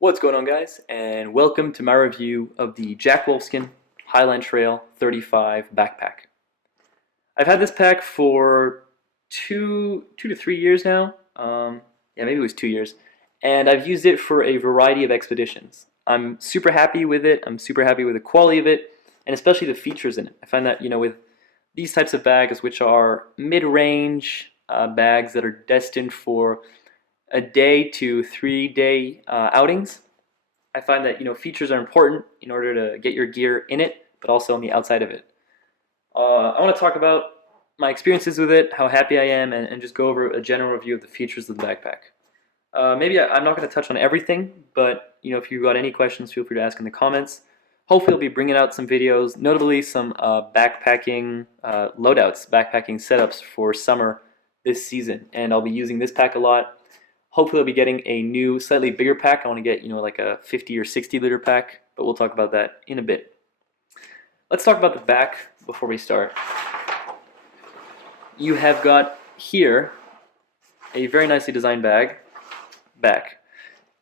What's going on, guys, and welcome to my review of the Jack Wolfskin Highland Trail 35 backpack. I've had this pack for two to 3 years now. Yeah, maybe it was 2 years, and I've used it for a variety of expeditions. I'm super happy with it. I'm super happy with the quality of it, and especially the features in it. I find that with these types of bags, which are mid-range bags that are destined for a day to 3 day outings. I find that features are important in order to get your gear in it, but also on the outside of it. I want to talk about my experiences with it, how happy I am, and just go over a general review of the features of the backpack. Maybe I'm not going to touch on everything, but if you've got any questions, feel free to ask in the comments. Hopefully, I'll be bringing out some videos, notably some backpacking loadouts, backpacking setups for summer this season, and I'll be using this pack a lot. Hopefully I'll be getting a new, slightly bigger pack. I want to get, like a 50 or 60 liter pack, but we'll talk about that in a bit. Let's talk about the back before we start. You have got here a very nicely designed back.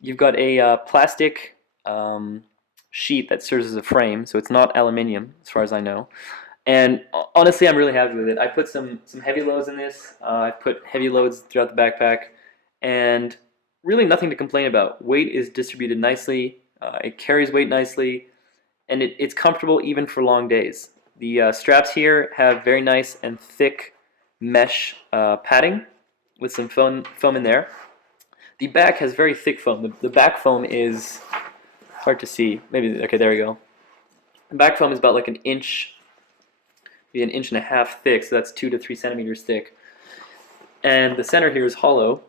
You've got a plastic sheet that serves as a frame, so it's not aluminium as far as I know. And honestly, I'm really happy with it. I put some heavy loads in this. I've put heavy loads throughout the backpack. And really nothing to complain about. Weight is distributed nicely, it carries weight nicely, and it's comfortable even for long days. The straps here have very nice and thick mesh padding with some foam in there. The back has very thick foam. The back foam is hard to see. Maybe, okay, there we go. The back foam is about like an inch, maybe an inch and a half thick, so that's 2 to 3 centimeters thick. And the center here is hollow.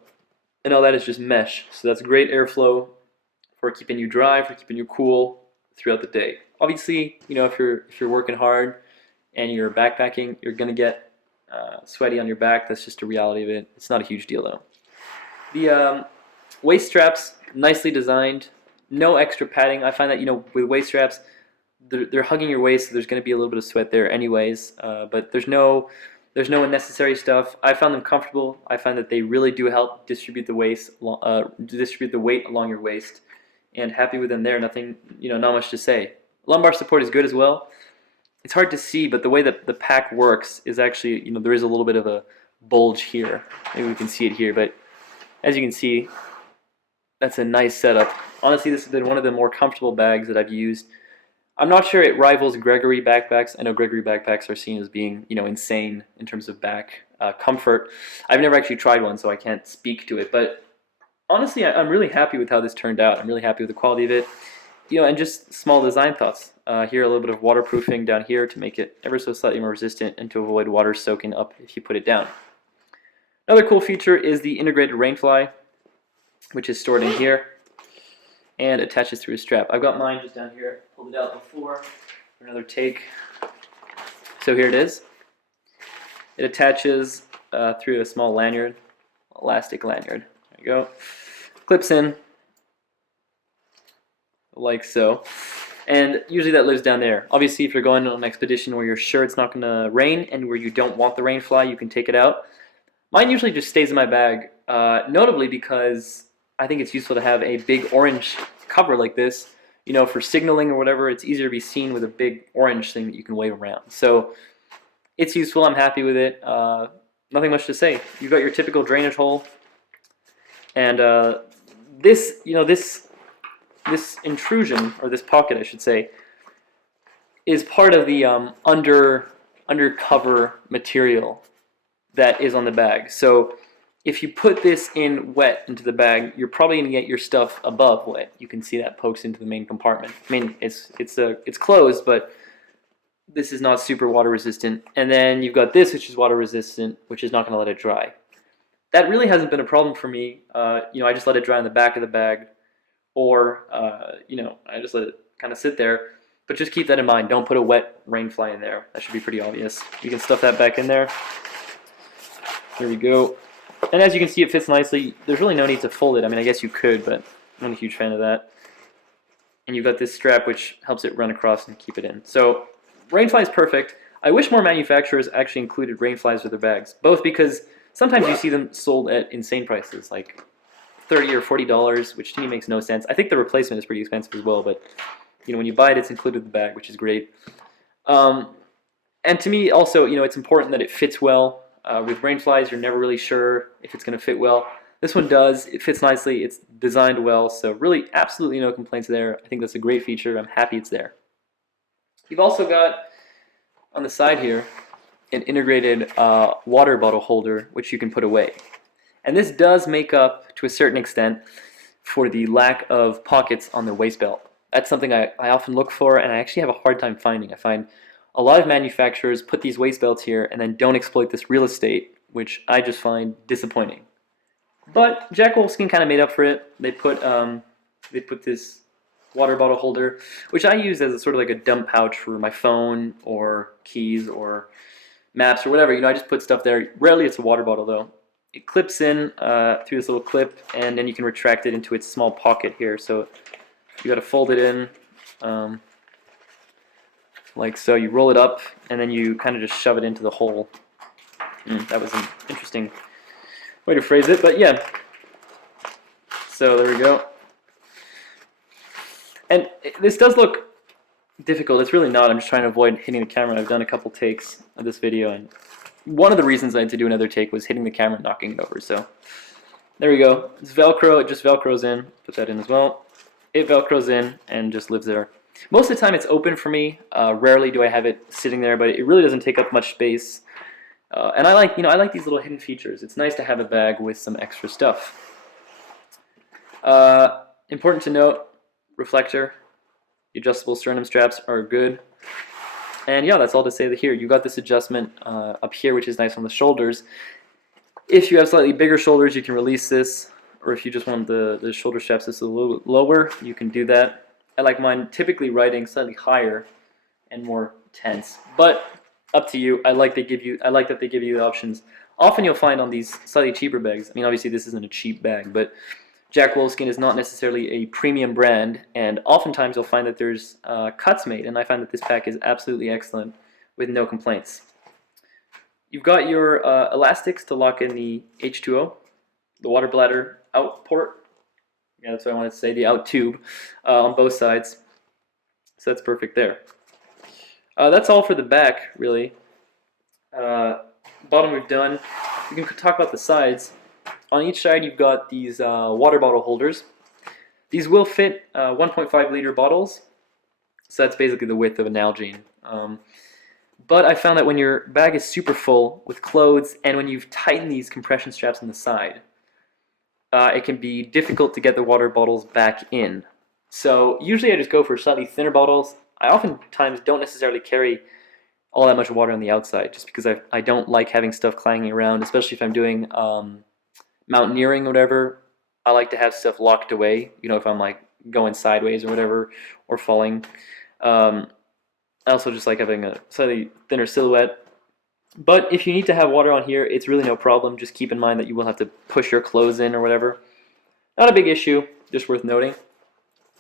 And all that is just mesh, so that's great airflow for keeping you dry, for keeping you cool throughout the day. Obviously, if you're working hard and you're backpacking, you're gonna get sweaty on your back. That's just a reality of it. It's not a huge deal though. The waist straps, nicely designed. No extra padding. I find that with waist straps, they're hugging your waist, so there's gonna be a little bit of sweat there, anyways. But there's no unnecessary stuff. I found them comfortable. I find that they really do help distribute the weight along your waist, and happy with them there. Nothing, not much to say. Lumbar support is good as well. It's hard to see, but the way that the pack works is actually, there is a little bit of a bulge here. Maybe we can see it here, but as you can see, that's a nice setup. Honestly, this has been one of the more comfortable bags that I've used. I'm not sure it rivals Gregory backpacks. I know Gregory backpacks are seen as being, insane in terms of back comfort. I've never actually tried one, so I can't speak to it. But honestly, I'm really happy with how this turned out. I'm really happy with the quality of it. And just small design thoughts. Here, a little bit of waterproofing down here to make it ever so slightly more resistant and to avoid water soaking up if you put it down. Another cool feature is the integrated rainfly, which is stored in here and attaches through a strap. I've got mine just down here, pulled it out before for another take. So here it is. It attaches through a small lanyard, elastic lanyard. There you go. Clips in like so. And usually that lives down there. Obviously, if you're going on an expedition where you're sure it's not going to rain and where you don't want the rain fly, you can take it out. Mine usually just stays in my bag, notably because I think it's useful to have a big orange cover like this. For signaling or whatever, it's easier to be seen with a big orange thing that you can wave around. So it's useful. I'm happy with it. Nothing much to say. You've got your typical drainage hole, and this intrusion, or this pocket, I should say, is part of the undercover material that is on the bag. So if you put this in wet into the bag, you're probably going to get your stuff above wet. You can see that pokes into the main compartment. I mean, it's closed, but this is not super water resistant. And then you've got this, which is water resistant, which is not going to let it dry. That really hasn't been a problem for me. I just let it dry in the back of the bag, or I just let it kind of sit there. But just keep that in mind. Don't put a wet rain fly in there. That should be pretty obvious. You can stuff that back in there. There we go. And as you can see, it fits nicely. There's really no need to fold it. I mean, I guess you could, but I'm not a huge fan of that. And you've got this strap which helps it run across and keep it in. So rainfly is perfect. I wish more manufacturers actually included rainflies with their bags, both because sometimes you see them sold at insane prices, like $30 or $40, which to me makes no sense. I think the replacement is pretty expensive as well, but when you buy it, it's included in the bag, which is great. And to me, also, it's important that it fits well. With rain flies, you're never really sure if it's going to fit well. This one does. It fits nicely. It's designed well, so really absolutely no complaints there. I think that's a great feature. I'm happy it's there. You've also got, on the side here, an integrated water bottle holder, which you can put away. And this does make up, to a certain extent, for the lack of pockets on the waist belt. That's something I often look for, and I actually have a hard time finding. I find a lot of manufacturers put these waist belts here and then don't exploit this real estate, which I just find disappointing. But Jack Wolfskin kind of made up for it. They put this water bottle holder, which I use as a sort of like a dump pouch for my phone or keys or maps or whatever. I just put stuff there. Rarely it's a water bottle though. It clips in through this little clip, and then you can retract it into its small pocket here. So you got to fold it in like so. You roll it up, and then you kind of just shove it into the hole. That was an interesting way to phrase it, but yeah. So there we go. And this does look difficult. It's really not. I'm just trying to avoid hitting the camera. I've done a couple takes of this video, and one of the reasons I had to do another take was hitting the camera and knocking it over. So there we go. It's Velcro. It just Velcros in. Put that in as well. It Velcros in and just lives there. Most of the time it's open for me. Rarely do I have it sitting there, but it really doesn't take up much space. And I like these little hidden features. It's nice to have a bag with some extra stuff. Important to note, reflector. The adjustable sternum straps are good. And yeah, that's all to say here. You got this adjustment up here, which is nice on the shoulders. If you have slightly bigger shoulders, you can release this. Or if you just want the shoulder straps just a little bit lower, you can do that. I like mine typically riding slightly higher and more tense. But up to you. I like that they give you the options. Often you'll find on these slightly cheaper bags, I mean obviously this isn't a cheap bag, but Jack Wolfskin is not necessarily a premium brand, and oftentimes you'll find that there's cuts made, and I find that this pack is absolutely excellent with no complaints. You've got your elastics to lock in the H2O, the water bladder out port. Yeah, that's what I wanted to say, the out tube on both sides. So that's perfect there. That's all for the back, really. Bottom we've done. We can talk about the sides. On each side you've got these water bottle holders. These will fit 1.5 liter bottles, so that's basically the width of an Nalgene. But I found that when your bag is super full with clothes, and when you've tightened these compression straps on the side, it can be difficult to get the water bottles back in. So usually I just go for slightly thinner bottles. I oftentimes don't necessarily carry all that much water on the outside, just because I don't like having stuff clanging around, especially if I'm doing mountaineering or whatever. I like to have stuff locked away, if I'm like going sideways or whatever, or falling. I also just like having a slightly thinner silhouette. But if you need to have water on here, it's really no problem. Just keep in mind that you will have to push your clothes in or whatever. Not a big issue, just worth noting.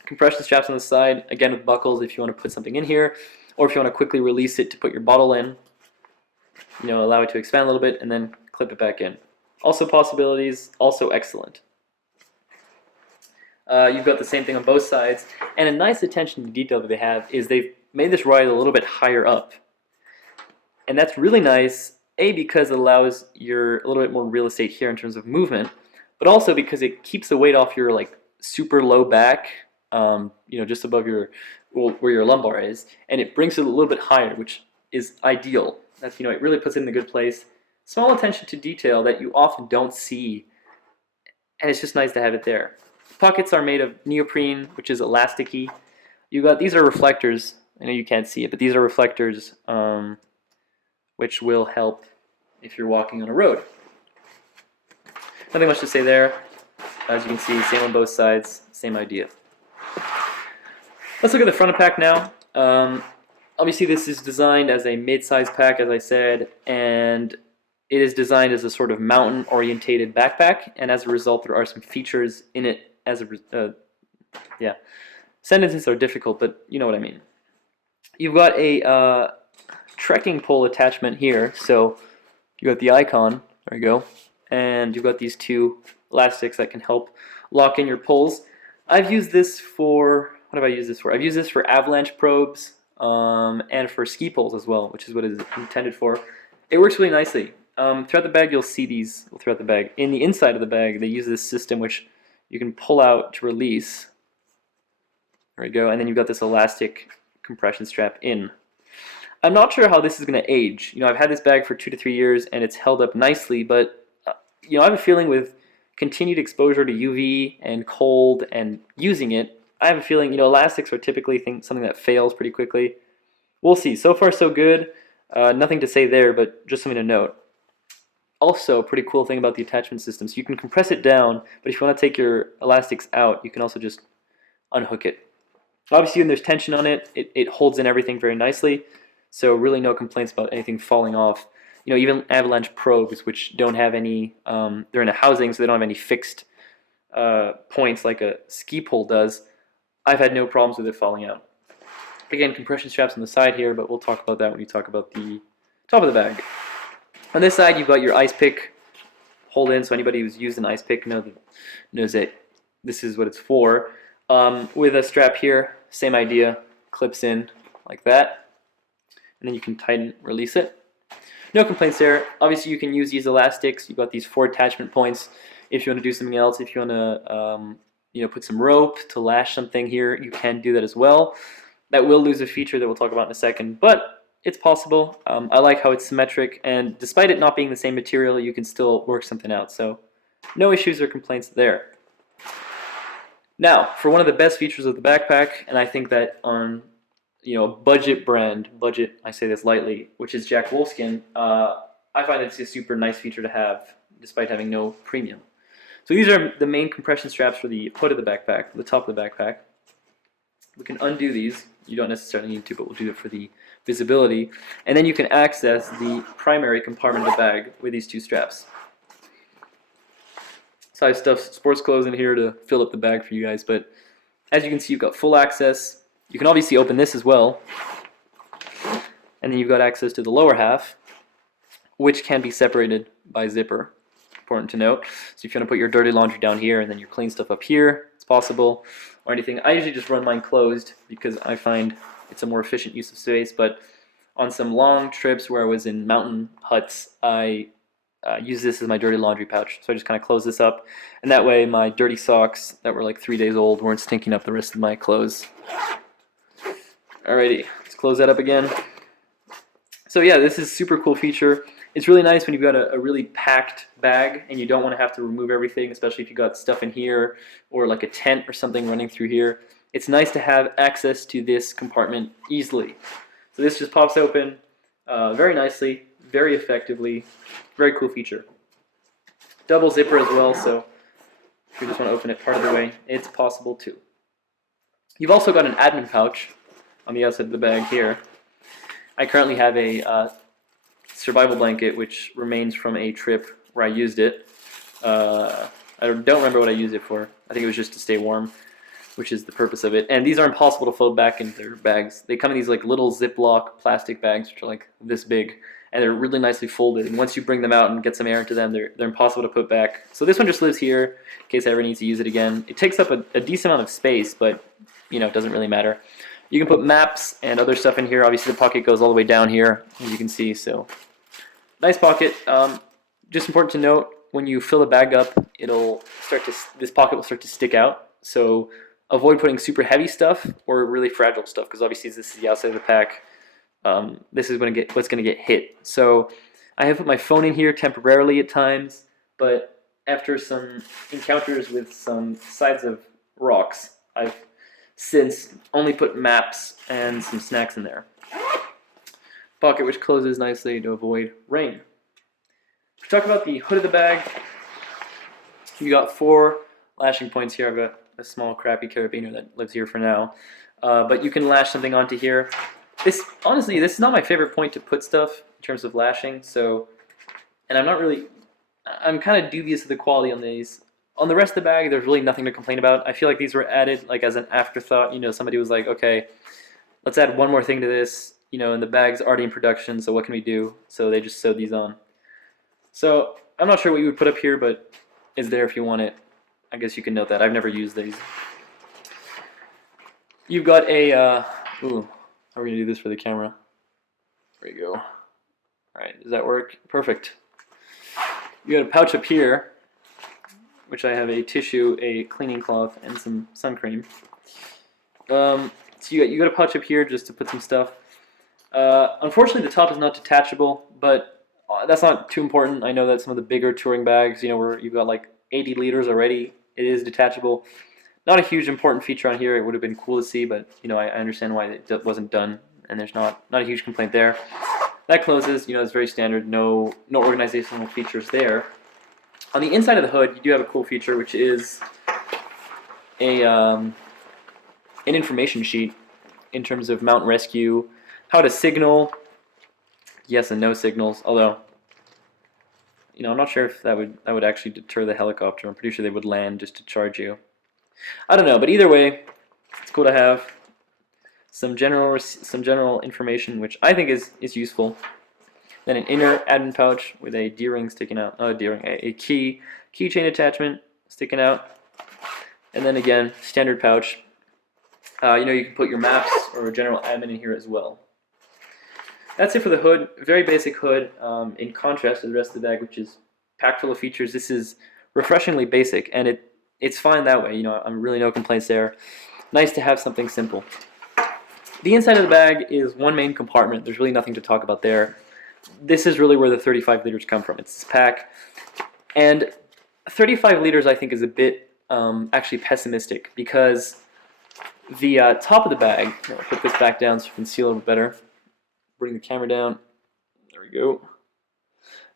Compression straps on the side, again with buckles if you want to put something in here, or if you want to quickly release it to put your bottle in. Allow it to expand a little bit and then clip it back in. Also possibilities, also excellent. You've got the same thing on both sides, and a nice attention to detail that they have is they've made this ride a little bit higher up. And that's really nice, A, because it allows your a little bit more real estate here in terms of movement, but also because it keeps the weight off your like super low back, just above where your lumbar is, and it brings it a little bit higher, which is ideal. That's it really puts it in a good place. Small attention to detail that you often don't see, and it's just nice to have it there. Pockets are made of neoprene, which is elasticy. These are reflectors. I know you can't see it, but these are reflectors, which will help if you're walking on a road. Nothing much to say there. As you can see, same on both sides, same idea. Let's look at the front of the pack now. Obviously this is designed as a mid-size pack, as I said, and it is designed as a sort of mountain-orientated backpack, and as a result there are some features in it sentences are difficult, but you know what I mean. You've got a trekking pole attachment here, so you got the icon, there you go, and you've got these two elastics that can help lock in your poles. I've used this for, what have I used this for? I've used this for avalanche probes and for ski poles as well, which is what it's intended for. It works really nicely. Throughout the bag, you'll see these throughout the bag. In the inside of the bag, they use this system which you can pull out to release. There we go, and then you've got this elastic compression strap in. I'm not sure how this is going to age. You know, I've had this bag for 2 to 3 years and it's held up nicely, but you know, I have a feeling with continued exposure to UV and cold and using it, I have a feeling, you know, elastics are typically something that fails pretty quickly. We'll see. So far, so good. Nothing to say there, but just something to note. Also, pretty cool thing about the attachment system. So you can compress it down, but if you want to take your elastics out, you can also just unhook it. Obviously, when there's tension on it, it holds in everything very nicely. So really no complaints about anything falling off. You know, even avalanche probes, which don't have any, they're in a housing, so they don't have any fixed points like a ski pole does. I've had no problems with it falling out. Again, compression straps on the side here, but we'll talk about that when we talk about the top of the bag. On this side, you've got your ice pick hold in, so anybody who's used an ice pick knows that this is what it's for. With a strap here, same idea, clips in like that. And then you can tighten, release it. No complaints there. Obviously, you can use these elastics. You've got these 4 attachment points. If you want to do something else, if you want to, you know, put some rope to lash something here, you can do that as well. That will lose a feature that we'll talk about in a second, but it's possible. I like how it's symmetric, and despite it not being the same material, you can still work something out. So, no issues or complaints there. Now, for one of the best features of the backpack, and I think that on budget brand, I say this lightly, which is Jack Wolfskin, I find it's a super nice feature to have, despite having no premium. So these are the main compression straps for the hood of the backpack, the top of the backpack. We can undo these. You don't necessarily need to, but we'll do it for the visibility. And then you can access the primary compartment of the bag with these 2 straps. So I have stuffed sports clothes in here to fill up the bag for you guys, but as you can see, you've got full access. You can obviously open this as well, and then you've got access to the lower half, which can be separated by zipper. Important to note. So if you want to put your dirty laundry down here and then your clean stuff up here, it's possible, or anything. I usually just run mine closed because I find it's a more efficient use of space, but on some long trips where I was in mountain huts, I use this as my dirty laundry pouch. So I just kind of close this up, and that way my dirty socks that were like 3 days old weren't stinking up the rest of my clothes. Alrighty, let's close that up again. So yeah, this is a super cool feature. It's really nice when you've got a really packed bag and you don't want to have to remove everything, especially if you've got stuff in here or like a tent or something running through here. It's nice to have access to this compartment easily. So this just pops open very nicely, very effectively. Very cool feature. Double zipper as well, so if you just want to open it part of the way, it's possible too. You've also got an admin pouch on the outside of the bag here. I currently have a survival blanket which remains from a trip where I used it. I don't remember what I used it for. I think it was just to stay warm, which is the purpose of it. And these are impossible to fold back into their bags. They come in these like little Ziploc plastic bags which are like this big, and they're really nicely folded. And once you bring them out and get some air into them, they're impossible to put back. So this one just lives here in case I ever need to use it again. It takes up a decent amount of space, but you know, it doesn't really matter. You can put maps and other stuff in here. Obviously the pocket goes all the way down here, as you can see, so nice pocket. Just important to note, when you fill the bag up, this pocket will start to stick out. So avoid putting super heavy stuff or really fragile stuff, because obviously this is the outside of the pack. This is what's going to get hit. So I have put my phone in here temporarily at times, but after some encounters with some sides of rocks, I've since only put maps and some snacks in there. Pocket which closes nicely to avoid rain. To talk about the hood of the bag, you got 4 lashing points here. I've got a small crappy carabiner that lives here for now, but you can lash something onto here. Honestly, this is not my favorite point to put stuff in terms of lashing. So, and I'm kind of dubious of the quality on these. On the rest of the bag, there's really nothing to complain about. I feel like these were added like as an afterthought. You know, somebody was like, okay, let's add one more thing to this. You know, and the bag's already in production, so what can we do? So they just sewed these on. So I'm not sure what you would put up here, but it's there if you want it. I guess you can note that. I've never used these. You've got a, ooh, how are we going to do this for the camera? There you go. All right, does that work? Perfect. You got a pouch up here, which I have a tissue, a cleaning cloth, and some sun cream. So you got a pouch up here just to put some stuff. Unfortunately, the top is not detachable, but that's not too important. I know that some of the bigger touring bags, you know, where you've got like 80 liters already, it is detachable. Not a huge important feature on here. It would have been cool to see, but you know, I understand why it wasn't done, and there's not a huge complaint there. That closes. You know, it's very standard. No organizational features there. On the inside of the hood, you do have a cool feature, which is an information sheet in terms of mount rescue, how to signal, yes and no signals. Although, you know, I'm not sure if that would actually deter the helicopter. I'm pretty sure they would land just to charge you. I don't know, but either way, it's cool to have some general information, which I think is useful. Then an inner admin pouch with a D-ring sticking out, not a D-ring, a keychain attachment sticking out, and then again, standard pouch. You know, you can put your maps or general admin in here as well. That's it for the hood. Very basic hood. In contrast to the rest of the bag, which is packed full of features, this is refreshingly basic, and it's fine that way. You know, I'm really no complaints there. Nice to have something simple. The inside of the bag is one main compartment. There's really nothing to talk about there. This is really where the 35 liters come from. It's this pack. And 35 liters I think is a bit actually pessimistic, because the top of the bag, I'll put this back down so you can see a little bit better. Bring the camera down. There we go.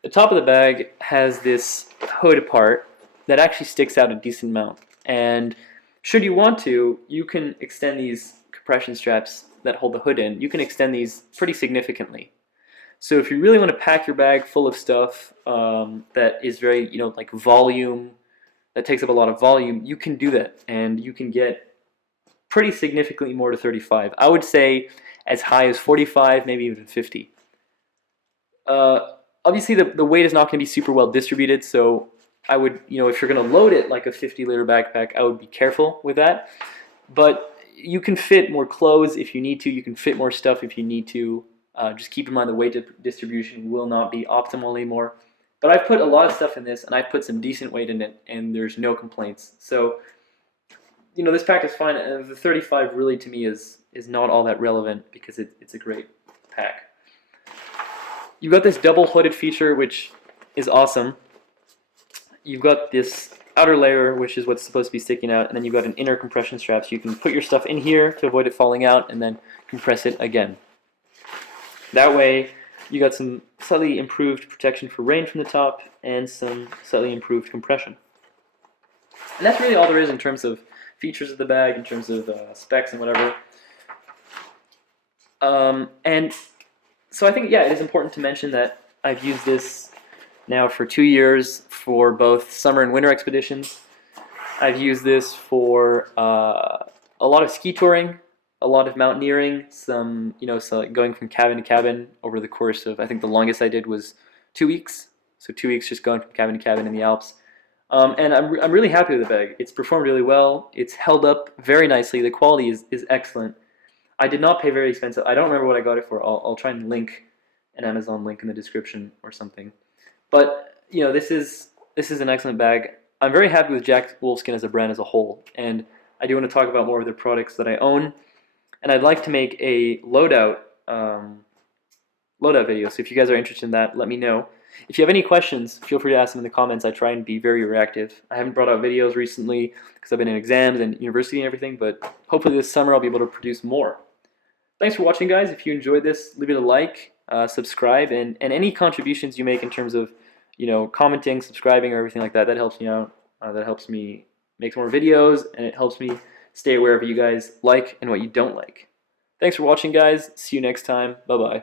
The top of the bag has this hood part that actually sticks out a decent amount. And should you want to, you can extend these compression straps that hold the hood in. You can extend these pretty significantly. So if you really want to pack your bag full of stuff that is very, you know, like volume, that takes up a lot of volume, you can do that. And you can get pretty significantly more to 35. I would say as high as 45, maybe even 50. Obviously, the weight is not going to be super well distributed, so I would, you know, if you're going to load it like a 50-liter backpack, I would be careful with that. But you can fit more clothes if you need to. You can fit more stuff if you need to. Just keep in mind the weight distribution will not be optimal anymore. But I've put a lot of stuff in this, and I've put some decent weight in it, and there's no complaints. So, you know, this pack is fine. And the 35 really, to me, is not all that relevant, because it's a great pack. You've got this double hooded feature, which is awesome. You've got this outer layer, which is what's supposed to be sticking out, and then you've got an inner compression strap, so you can put your stuff in here to avoid it falling out, and then compress it again. That way, you got some slightly improved protection for rain from the top, and some slightly improved compression. And that's really all there is in terms of features of the bag, in terms of specs and whatever. And so I think, yeah, it is important to mention that I've used this now for 2 years for both summer and winter expeditions. I've used this for a lot of ski touring, a lot of mountaineering, some, you know, so like going from cabin to cabin over the course of, I think the longest I did was 2 weeks. So 2 weeks just going from cabin to cabin in the Alps. And I'm really happy with the bag. It's performed really well. It's held up very nicely. The quality is excellent. I did not pay very expensive. I don't remember what I got it for. I'll try and link an Amazon link in the description or something. But you know, this is an excellent bag. I'm very happy with Jack Wolfskin as a brand as a whole, and I do want to talk about more of the products that I own. And I'd like to make a loadout video. So if you guys are interested in that, let me know. If you have any questions, feel free to ask them in the comments. I try and be very reactive. I haven't brought out videos recently because I've been in exams and university and everything, but hopefully this summer I'll be able to produce more. Thanks for watching, guys. If you enjoyed this, leave it a like, subscribe, and any contributions you make in terms of, you know, commenting, subscribing, or everything like that, that helps me out. That helps me make more videos, and it helps me stay aware of what you guys like and what you don't like. Thanks for watching, guys. See you next time. Bye-bye.